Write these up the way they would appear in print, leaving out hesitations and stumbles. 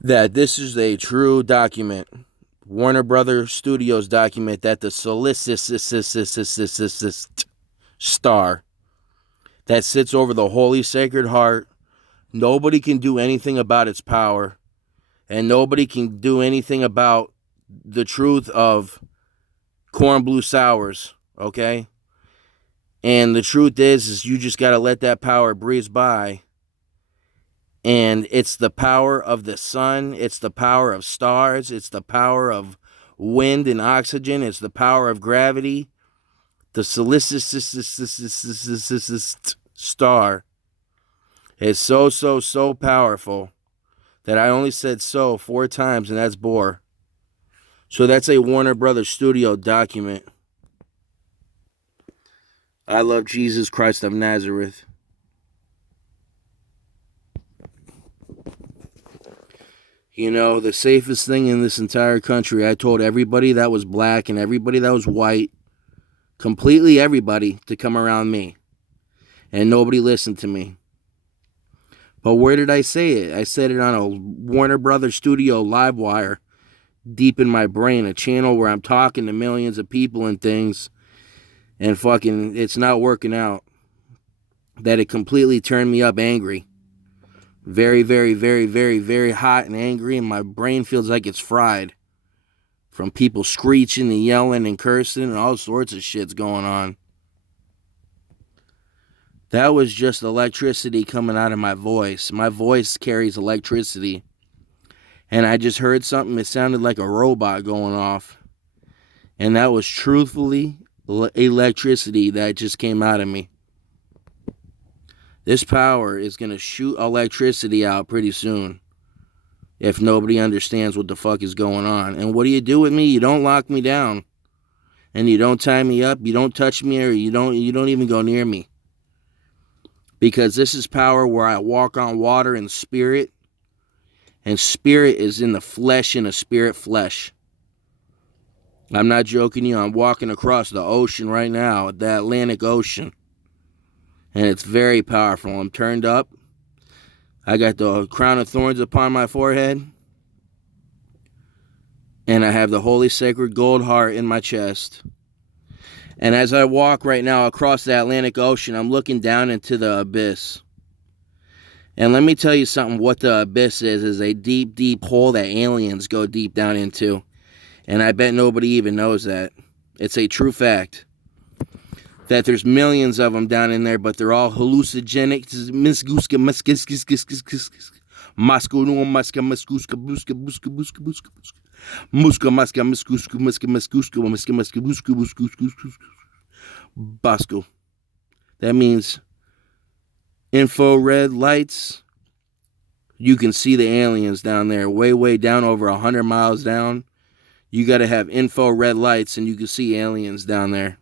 that this is a true document. Warner Brothers Studios document that the Solicitous star that sits over the Holy Sacred Heart, nobody can do anything about its power, and nobody can do anything about the truth of corn blue sours, okay? And the truth is you just got to let that power breeze by. And it's the power of the sun, it's the power of stars, it's the power of wind and oxygen, it's the power of gravity. The Solicitous star is so powerful that I only said so 4 times, and that's bore. So that's a Warner Brothers Studio document. I love Jesus Christ of Nazareth. You know, the safest thing in this entire country, I told everybody that was black and everybody that was white, completely everybody, to come around me. And nobody listened to me. But where did I say it? I said it on a Warner Brothers Studio live wire, deep in my brain, a channel where I'm talking to millions of people and things, and fucking it's not working out. That it completely turned me up angry. Very, very, very, very, very hot and angry, and my brain feels like it's fried from people screeching and yelling and cursing and all sorts of shit's going on. That was just electricity coming out of my voice. My voice carries electricity. And I just heard something, it sounded like a robot going off. And that was truthfully electricity that just came out of me. This power is going to shoot electricity out pretty soon if nobody understands what the fuck is going on. And what do you do with me? You don't lock me down. And you don't tie me up, you don't touch me, or you don't even go near me. Because this is power where I walk on water in spirit, and spirit is in the flesh, in a spirit flesh. I'm not joking you, I'm walking across the ocean right now, the Atlantic Ocean. And it's very powerful. I'm turned up. I got the crown of thorns upon my forehead. And I have the holy sacred gold heart in my chest. And as I walk right now across the Atlantic Ocean, I'm looking down into the abyss. And let me tell you something, what the abyss is a deep, deep hole that aliens go deep down into. And I bet nobody even knows that. It's a true fact. That there's millions of them down in there, but they're all hallucinogenic. That means infrared lights. You can see the aliens down there, way down, over 100 miles down. You got to have infrared lights, and you can see aliens down there.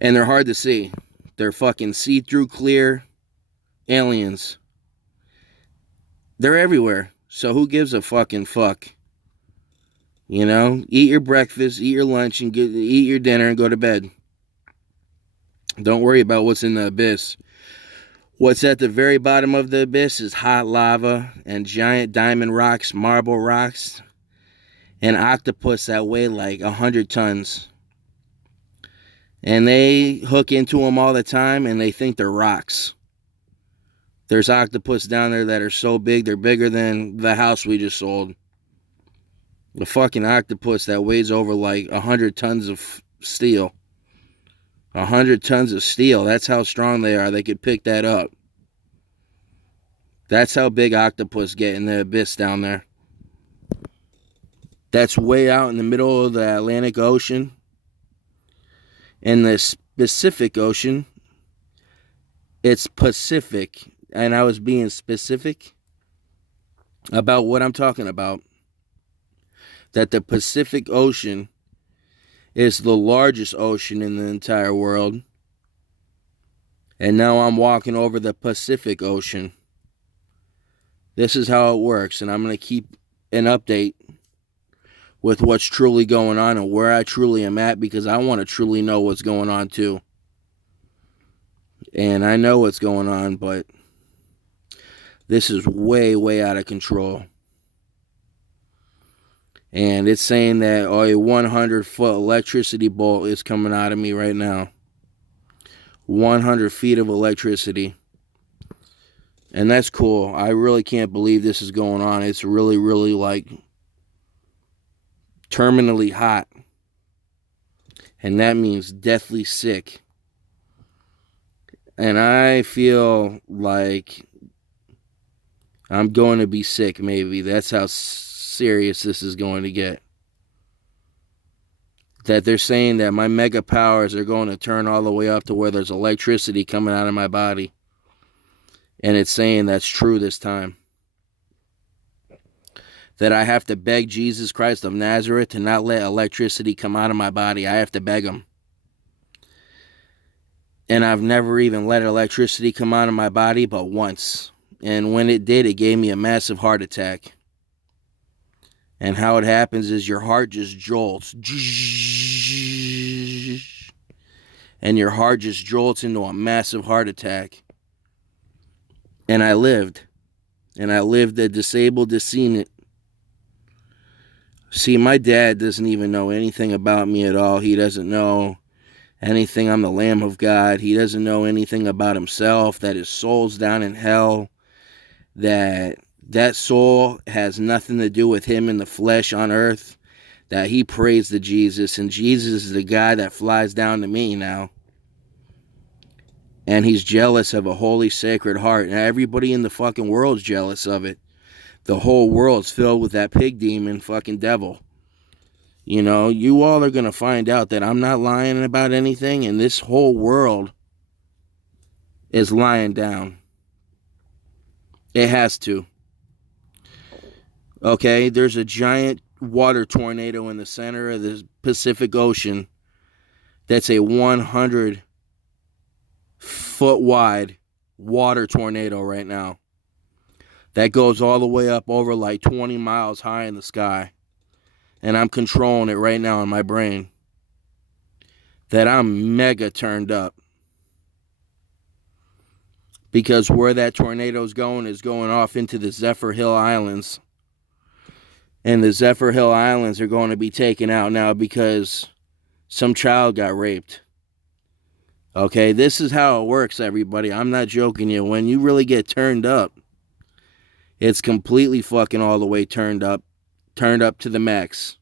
And they're hard to see. They're fucking see-through clear aliens. They're everywhere. So who gives a fucking fuck? You know, eat your breakfast, eat your lunch, and eat your dinner and go to bed. Don't worry about what's in the abyss. What's at the very bottom of the abyss is hot lava and giant diamond rocks, marble rocks, and octopus that weigh like 100 tons. And they hook into them all the time, and they think they're rocks. There's octopus down there that are so big, they're bigger than the house we just sold. The fucking octopus that weighs over like 100 tons of steel. 100 tons of steel. That's how strong they are. They could pick that up. That's how big octopus get in the abyss down there. That's way out in the middle of the Atlantic Ocean. In the Pacific Ocean, it's Pacific. And I was being specific about what I'm talking about. That the Pacific Ocean is the largest ocean in the entire world. And now I'm walking over the Pacific Ocean. This is how it works. And I'm going to keep an update with what's truly going on and where I truly am at, because I want to truly know what's going on too. And I know what's going on, but This is way, way out of control. And it's saying that a 100-foot electricity bolt is coming out of me right now. 100 feet of electricity. And that's cool. I really can't believe this is going on. It's really, really like terminally hot. And that means deathly sick. And I feel like I'm going to be sick, maybe. That's how serious this is going to get. That they're saying that my mega powers are going to turn all the way up to where there's electricity coming out of my body. And it's saying that's true this time. That I have to beg Jesus Christ of Nazareth to not let electricity come out of my body. I have to beg him. And I've never even let electricity come out of my body but once. And when it did, it gave me a massive heart attack. And how it happens is your heart just jolts. And your heart just jolts into a massive heart attack. And I lived. And I lived a disabled to seen it. See, my dad doesn't even know anything about me at all. He doesn't know anything. I'm the Lamb of God. He doesn't know anything about himself, that his soul's down in hell, that soul has nothing to do with him in the flesh on earth, that he prays to Jesus, and Jesus is the guy that flies down to me now. And he's jealous of a holy, sacred heart, and everybody in the fucking world's jealous of it. The whole world's filled with that pig demon fucking devil. You know, you all are going to find out that I'm not lying about anything, and this whole world is lying down. It has to. Okay, there's a giant water tornado in the center of the Pacific Ocean that's a 100-foot wide water tornado right now. That goes all the way up over like 20 miles high in the sky. And I'm controlling it right now in my brain. That I'm mega turned up. Because where that tornado's going is going off into the Zephyrhills Islands. And the Zephyrhills Islands are going to be taken out now because some child got raped. Okay, this is how it works, everybody. I'm not joking you. When you really get turned up, it's completely fucking all the way turned up to the max.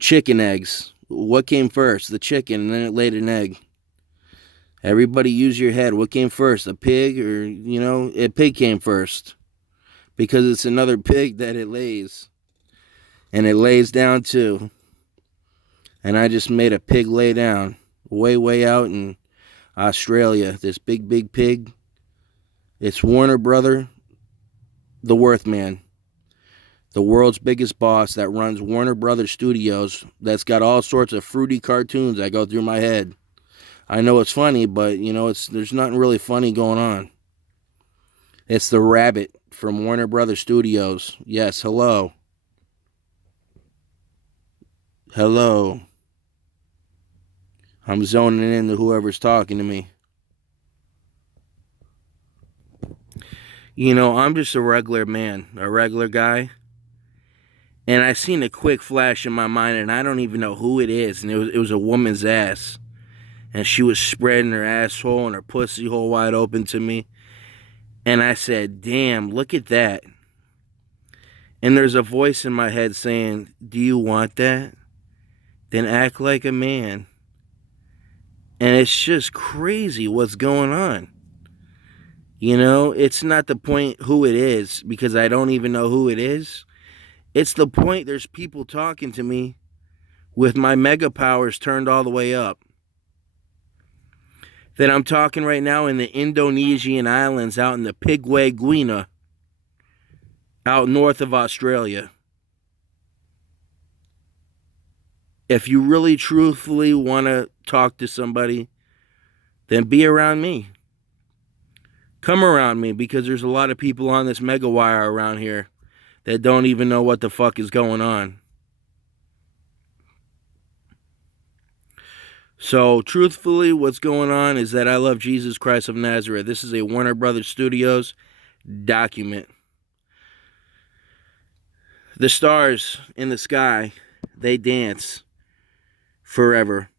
Chicken eggs. What came first? The chicken, and then it laid an egg. Everybody use your head. What came first? A pig, or, a pig came first. Because it's another pig that it lays. And it lays down too. And I just made a pig lay down. Way, way out in Australia. This big, big pig. It's Warner Brother, the Worth Man. The world's biggest boss that runs Warner Brothers Studios. That's got all sorts of fruity cartoons that go through my head. I know it's funny, but, there's nothing really funny going on. It's the rabbit from Warner Brothers Studios. Yes, hello. Hello. I'm zoning into whoever's talking to me. I'm just a regular man, a regular guy. And I seen a quick flash in my mind, and I don't even know who it is. And it was a woman's ass. And she was spreading her asshole and her pussy hole wide open to me. And I said, damn, look at that. And there's a voice in my head saying, do you want that? Then act like a man. And it's just crazy what's going on. It's not the point who it is, because I don't even know who it is. It's the point there's people talking to me with my mega powers turned all the way up. That I'm talking right now in the Indonesian islands out in the Pigway Guinea, out north of Australia. If you really truthfully want to talk to somebody, then be around me. Come around me, because there's a lot of people on this mega wire around here that don't even know what the fuck is going on. So, truthfully, what's going on is that I love Jesus Christ of Nazareth. This is a Warner Brothers Studios document. The stars in the sky, they dance forever.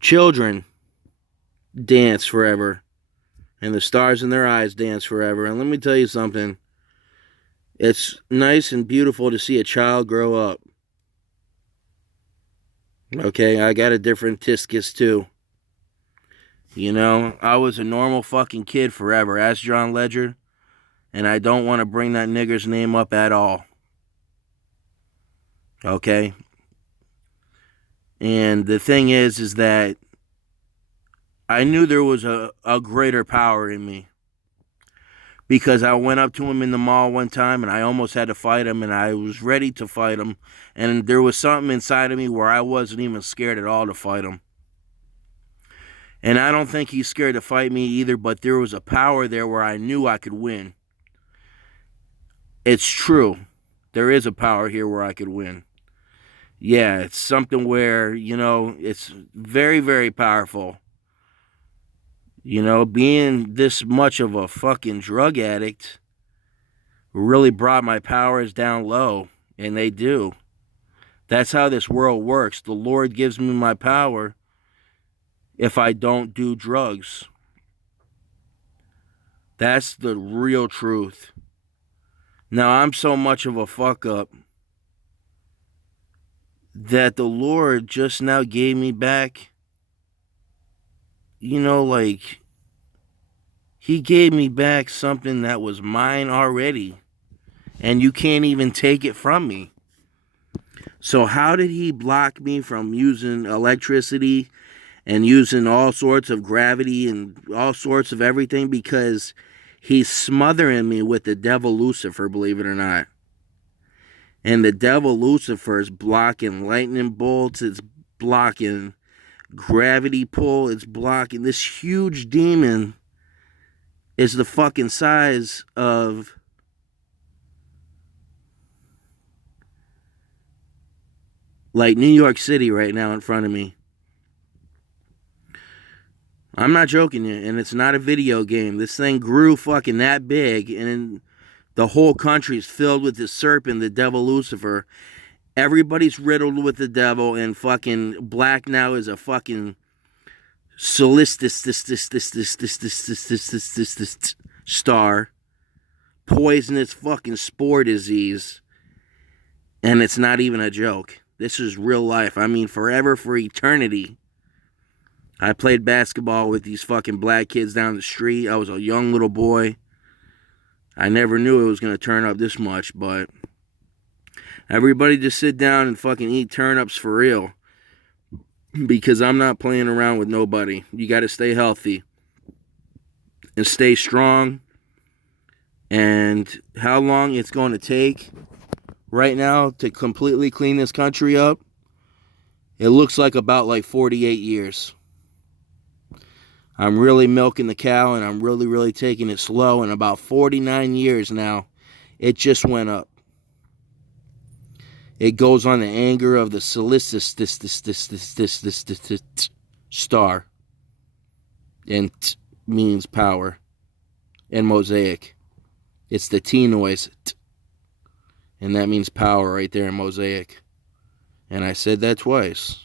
Children dance forever. And the stars in their eyes dance forever. And let me tell you something. It's nice and beautiful to see a child grow up. Okay, I got a different tiscus too. You know, I was a normal fucking kid forever. Ask John Ledger. And I don't want to bring that nigger's name up at all. Okay? And the thing is that I knew there was a greater power in me. Because I went up to him in the mall one time and I almost had to fight him and I was ready to fight him. And there was something inside of me where I wasn't even scared at all to fight him. And I don't think he's scared to fight me either, but there was a power there where I knew I could win. It's true. There is a power here where I could win. Yeah, it's something where, you know, it's very, very powerful. You know, being this much of a fucking drug addict really brought my powers down low, and they do. That's how this world works. The Lord gives me my power if I don't do drugs. That's the real truth. Now, I'm so much of a fuck up that the Lord just now gave me back, you know, like, he gave me back something that was mine already, and you can't even take it from me. So how did he block me from using electricity and using all sorts of gravity and all sorts of everything? Because he's smothering me with the devil Lucifer, believe it or not. And the devil Lucifer is blocking lightning bolts, it's blocking gravity pull, it's blocking. This huge demon is the fucking size of like New York City right now in front of me. I'm not joking you, and it's not a video game. This thing grew fucking that big, and the whole country is filled with this serpent, the devil Lucifer. Everybody's riddled with the devil, and fucking black now is a fucking star. Poisonous fucking spore disease. And it's not even a joke. This is real life. I mean, forever, for eternity. I played basketball with these fucking black kids down the street. I was a young little boy. I never knew it was going to turn up this much, but everybody just sit down and fucking eat turnips for real. Because I'm not playing around with nobody. You got to stay healthy and stay strong. And how long it's going to take right now to completely clean this country up, it looks like about like 48 years. I'm really milking the cow, and I'm really, really taking it slow. In about 49 years now, it just went up. It goes on the anger of the star. And t means power. And Mosaic. It's the T noise. T. And that means power right there in Mosaic. And I said that twice.